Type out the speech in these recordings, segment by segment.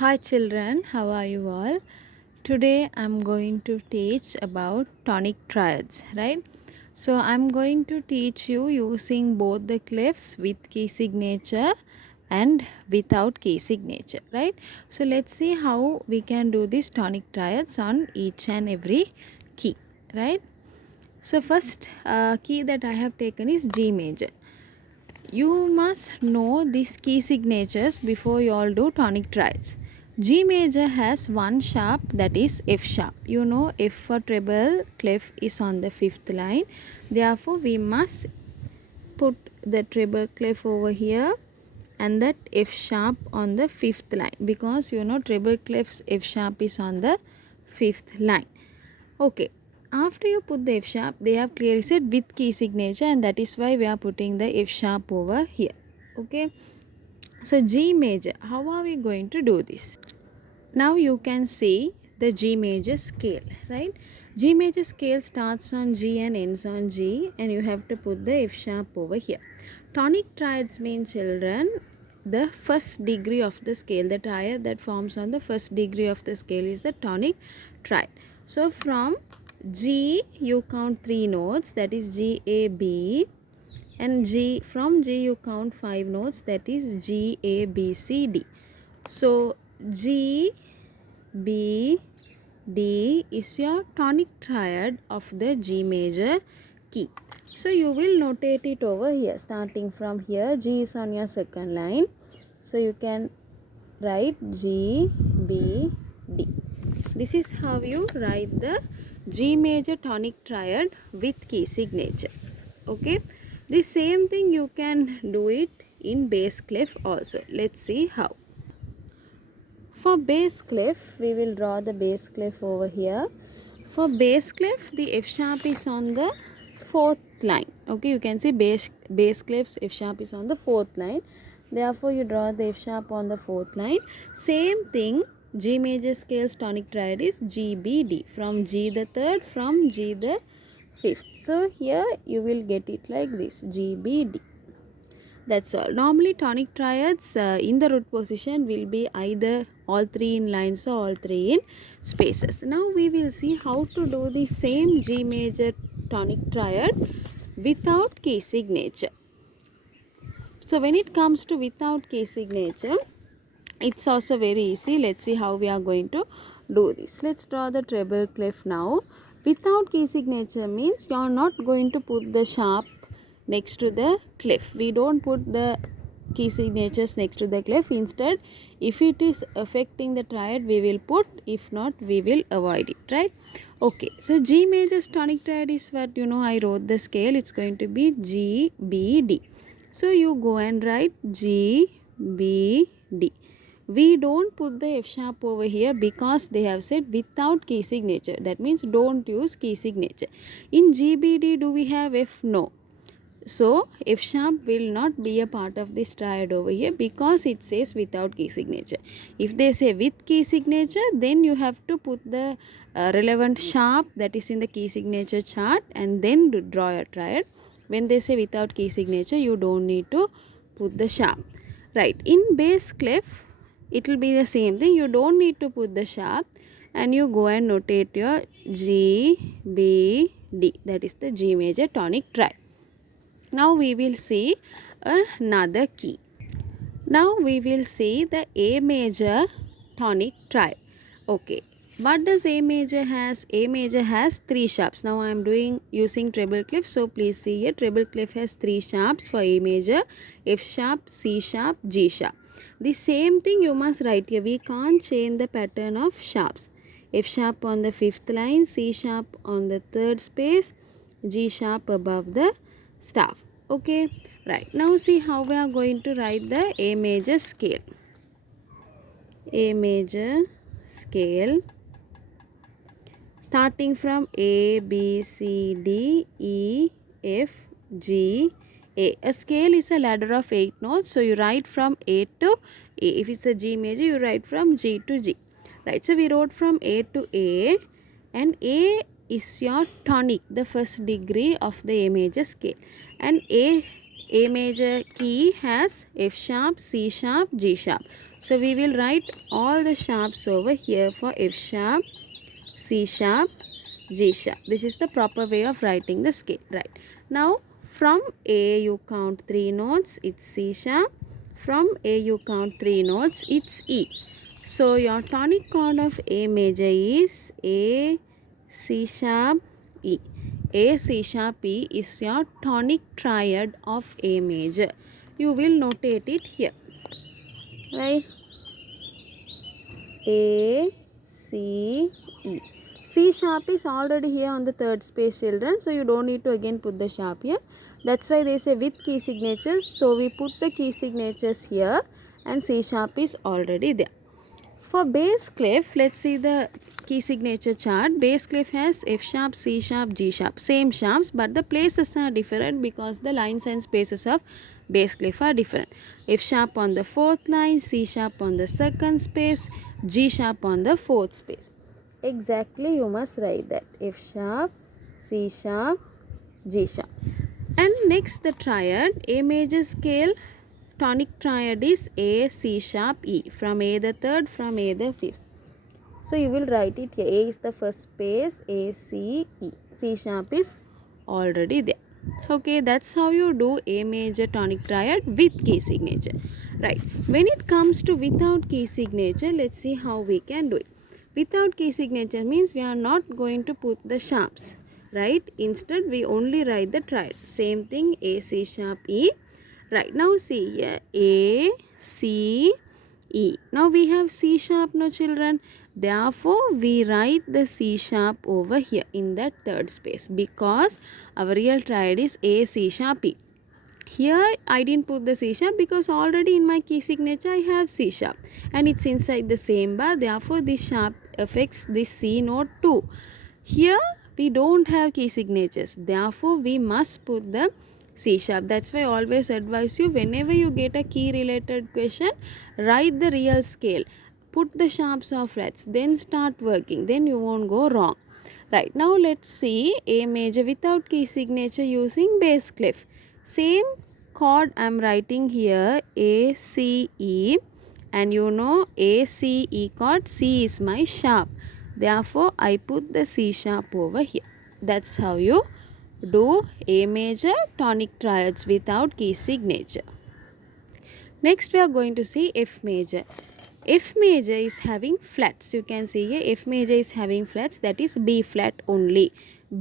Hi children, how are you all? Today I'm going to teach about tonic triads, right? So I'm going to teach you using both the clefs with key signature and without key signature, right? So let's see how we can do this tonic triads on each and every key, right? So first key that I have taken is G major. You must know these key signatures before you all do tonic triads. G major has one sharp, that is F sharp. You know F for treble clef is on the fifth line. Therefore, we must put the treble clef over here and that F sharp on the fifth line, because you know treble clef's F sharp is on the fifth line. Okay, after you put the F sharp, they have clearly said with key signature, and that is why we are putting the F sharp over here. Okay, so G major, how are we going to do this? Now you can see the G major scale, right? G major scale starts on G and ends on G, and you have to put the F sharp over here. Tonic triads mean, children, the first degree of the scale. The triad that forms on the first degree of the scale is the tonic triad. So from G you count 3 notes, that is G, A, B, and from G you count 5 notes, that is G, A, B, C, D. So G, B, D is your tonic triad of the G major key. So you will notate it over here. Starting from here, G is on your second line. So you can write G, B, D. This is how you write the G major tonic triad with key signature. Okay. The same thing you can do it in bass clef also. Let's see how. For bass clef, we will draw the bass clef over here. For bass clef, the F sharp is on the fourth line. Okay, you can see bass clef's F sharp is on the fourth line. Therefore, you draw the F sharp on the fourth line. Same thing, G major scale's tonic triad is G, B, D. From G the third, from G the fifth. So, here you will get it like this, G, B, D. That's all. Normally tonic triads in the root position will be either all 3 in lines or all 3 in spaces. Now we will see how to do the same G major tonic triad without key signature. So when it comes to without key signature, it's also very easy. Let's see how we are going to do this. Let's draw the treble clef now. Without key signature means you are not going to put the sharp next to the clef. We don't put the key signatures next to the clef. Instead, if it is affecting the triad, we will put. If not, we will avoid it, right? Okay, so G major tonic triad is what, you know, I wrote the scale. It's going to be G, B, D. So you go and write G, B, D. We don't put the F sharp over here because they have said without key signature. That means don't use key signature. In GBD, do we have F? No. So F sharp will not be a part of this triad over here because it says without key signature. If they say with key signature, then you have to put the relevant sharp that is in the key signature chart and then draw a triad. When they say without key signature, you don't need to put the sharp. Right. In bass clef, it will be the same thing. You don't need to put the sharp and you go and notate your G, B, D. That is the G major tonic triad. Now we will see another key. Now we will see the A major tonic triad. Okay. What does A major has? A major has 3 sharps. Now I am using treble clef. So please see here, treble clef has 3 sharps for A major: F sharp, C sharp, G sharp. The same thing you must write here. We can't change the pattern of sharps. F sharp on the 5th line, C sharp on the 3rd space, G sharp above the staff. Okay, right. Now see how we are going to write the A major scale. A major scale starting from A, B, C, D, E, F, G, A. A scale is a ladder of 8 notes. So you write from A to A. If it's a G major, you write from G to G. Right. So we wrote from A to A, and A is your tonic, the first degree of the A major scale. And A major key has F sharp, C sharp, G sharp. So we will write all the sharps over here for F sharp, C sharp, G sharp. This is the proper way of writing the scale. Right. Now from A you count 3 notes, it's C sharp. From A you count 3 notes, it's E. So your tonic chord of A major is A, C sharp, E. A, C sharp, E is your tonic triad of A major. You will notate it here. Right? A, C, E. C sharp is already here on the third space, children. So you don't need to again put the sharp here. That's why they say with key signatures. So we put the key signatures here and C sharp is already there. For bass clef, let's see the key signature chart. Bass clef has F sharp, C sharp, G sharp. Same sharps, but the places are different because the lines and spaces of bass clef are different. F sharp on the fourth line, C sharp on the second space, G sharp on the fourth space. Exactly, you must write that. F sharp, C sharp, G sharp. And next the triad, A major scale. Tonic triad is A, C sharp, E. From A the third, from A the fifth. So you will write it here. A is the first space, A, C, E. C sharp is already there. Okay, that's how you do A major tonic triad with key signature. Right. When it comes to without key signature, let's see how we can do it. Without key signature means we are not going to put the sharps. Right. Instead, we only write the triad. Same thing, A, C sharp, E. Right, now see here A, C, E. Now we have C sharp, no children. Therefore, we write the C sharp over here in that third space because our real triad is A, C sharp, E. Here I didn't put the C sharp because already in my key signature I have C sharp and it's inside the same bar. Therefore, this sharp affects this C note too. Here we don't have key signatures. Therefore, we must put the C sharp. That's why I always advise you, whenever you get a key related question, write the real scale. Put the sharps or flats. Then start working. Then you won't go wrong. Right. Now let's see A major without key signature using bass clef. Same chord I am writing here A, C, E. And you know A, C, E chord. C is my sharp. Therefore, I put the C sharp over here. That's how you do A major tonic triads without key signature. Next we are going to see F major. F major is having flats. You can see here F major is having flats, that is B flat only.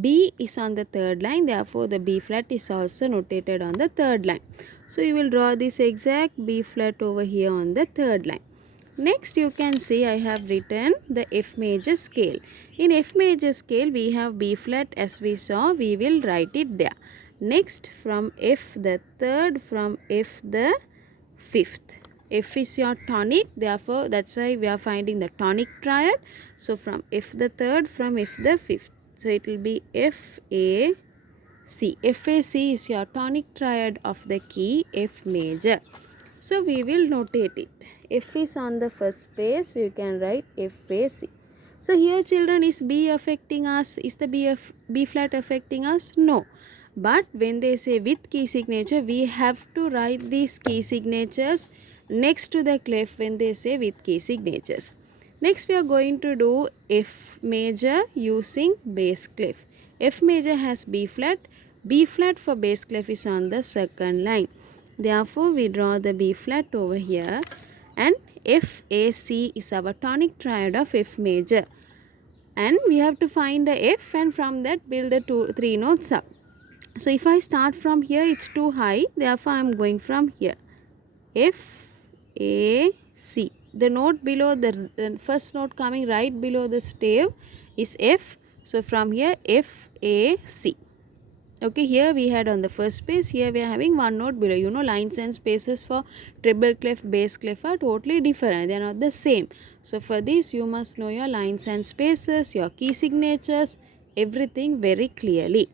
B is on the third line, therefore the B flat is also notated on the third line. So you will draw this exact B flat over here on the third line. Next you can see I have written the F major scale. In F major scale we have B flat as we saw, we will write it there. Next from F the third, from F the fifth. F is your tonic, therefore that's why we are finding the tonic triad. So from F the third, from F the fifth. So it will be F, A, C. F, A, C is your tonic triad of the key F major. So we will notate it. F is on the first space, you can write F, A, C. So here children, is B affecting us? Is the B flat affecting us? No. But when they say with key signature, we have to write these key signatures next to the clef when they say with key signatures. Next we are going to do F major using bass clef. F major has B flat. B flat for bass clef is on the second line. Therefore, we draw the B flat over here and F, A, C is our tonic triad of F major. And we have to find the F and from that build the 3 notes up. So, if I start from here, it's too high. Therefore, I am going from here. F, A, C. The note below, the first note coming right below the stave is F. So, from here, F, A, C. Okay, here we had on the first space, here we are having one note below. You know, lines and spaces for treble clef, bass clef are totally different. They are not the same. So, for this, you must know your lines and spaces, your key signatures, everything very clearly.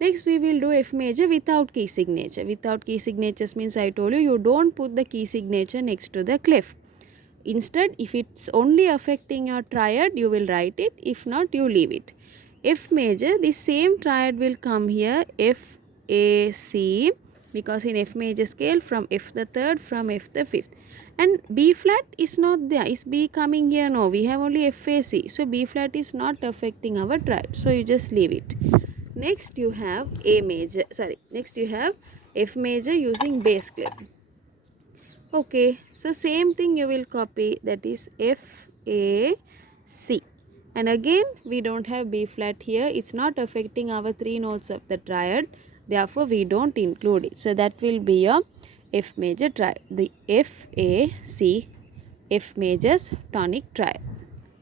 Next, we will do F major without key signature. Without key signatures means I told you, you don't put the key signature next to the clef. Instead, if it's only affecting your triad, you will write it. If not, you leave it. F major, the same triad will come here, F, A, C, because in F major scale from F the third, from F the fifth. And B flat is not there. Is B coming here? No, we have only FAC. So B flat is not affecting our triad. So you just leave it. Next you have next you have F major using bass clef. Okay, so same thing you will copy, that is F, A, C. And again we don't have B flat here. It's not affecting our 3 notes of the triad. Therefore we don't include it. So that will be your F major triad. The F, A, C, F major's tonic triad.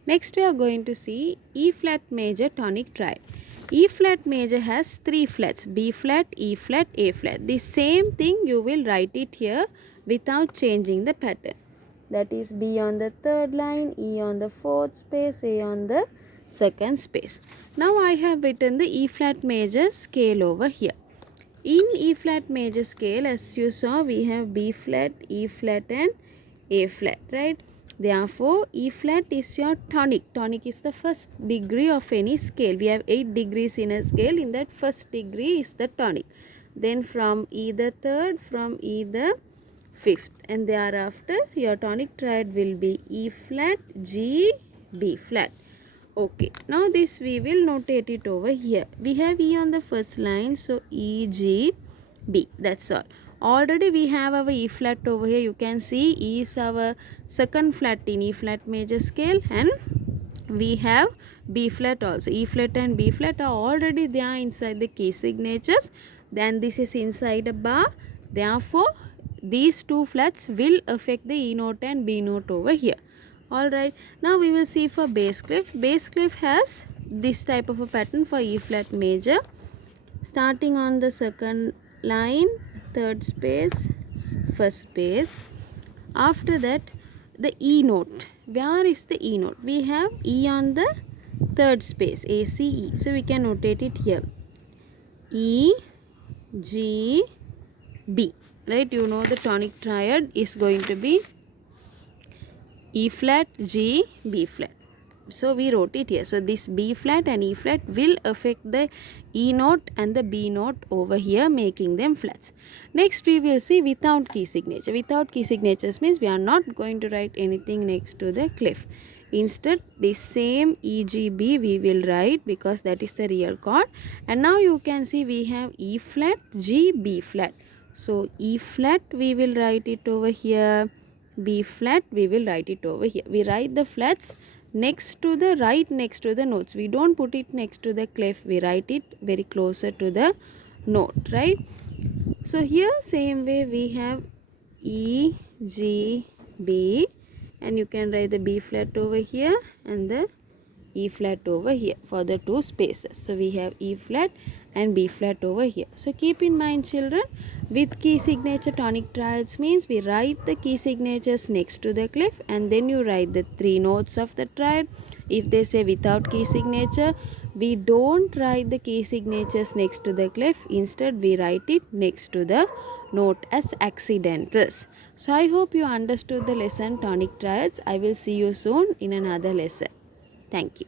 Next we are going to see E flat major tonic triad. E flat major has 3 flats, B flat, E flat, A flat. The same thing you will write it here without changing the pattern. That is B on the 3rd line, E on the 4th space, A on the 2nd space. Now I have written the E flat major scale over here. In E flat major scale, as you saw, we have B flat, E flat and A flat, right? Therefore, E flat is your tonic. Tonic is the first degree of any scale. We have 8 degrees in a scale. In that first degree is the tonic. Then from E the 3rd, from E the 5th. And thereafter, your tonic triad will be E flat, G, B flat. Okay, now this we will notate it over here. We have E on the first line, so E, G, B. That's all. Already we have our E flat over here. You can see E is our second flat in E flat major scale, and we have B flat also. E flat and B flat are already there inside the key signatures. Then this is inside a bar. Therefore, these 2 flats will affect the E note and B note over here. Alright, now we will see for bass clef. Bass clef has this type of a pattern for E flat major. Starting on the 2nd line, 3rd space, 1st space. After that, the E note. Where is the E note? We have E on the 3rd space, A, C, E. So we can notate it here. E, G, B. Right, you know the tonic triad is going to be E flat, G, B flat. So we wrote it here. So this B flat and E flat will affect the E note and the B note over here, making them flats. Next we will see without key signature. Without key signatures means we are not going to write anything next to the clef. Instead, the same E, G, B we will write because that is the real chord. And now you can see we have E flat, G, B flat. So E flat we will write it over here. B flat we will write it over here. We write the flats next to the next to the notes. We don't put it next to the clef. We write it very closer to the note, right? So here same way we have E, G, B, and you can write the B flat over here and the E flat over here for the 2 spaces. So we have E flat and B flat over here. So keep in mind children, with key signature tonic triads means we write the key signatures next to the clef and then you write the 3 notes of the triad. If they say without key signature, we don't write the key signatures next to the clef. Instead, we write it next to the note as accidentals. So I hope you understood the lesson tonic triads. I will see you soon in another lesson. Thank you.